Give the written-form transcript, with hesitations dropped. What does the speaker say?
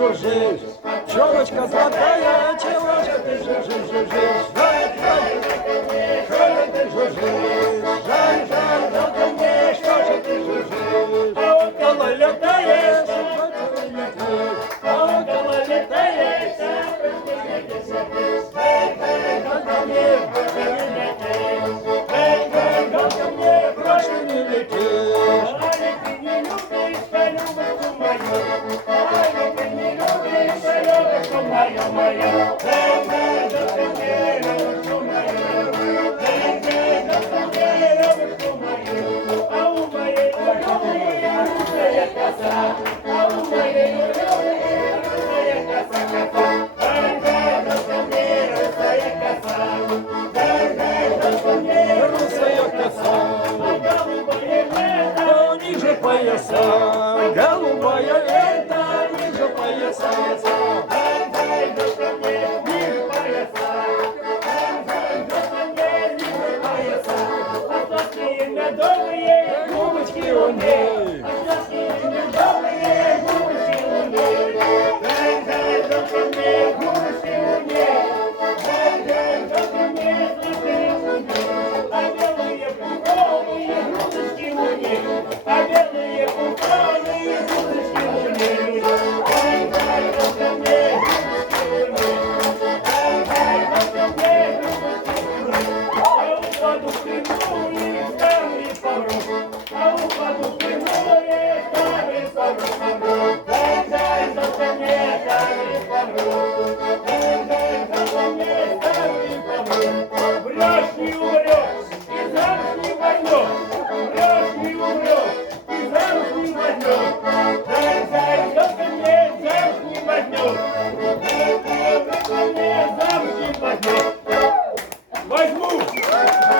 жужжишь? Челочка золотая, чего же ты жужжишь? Жаль, жаль, ты жужжишь? Жаль, жаль, жалко мне, что же ты жужжишь? А около летаешь, а около летаешь, жалко мне, больше не летишь. Русая коса, ниже пояса, голубая лето, ниже пояса. Губочки у ней. Возьму!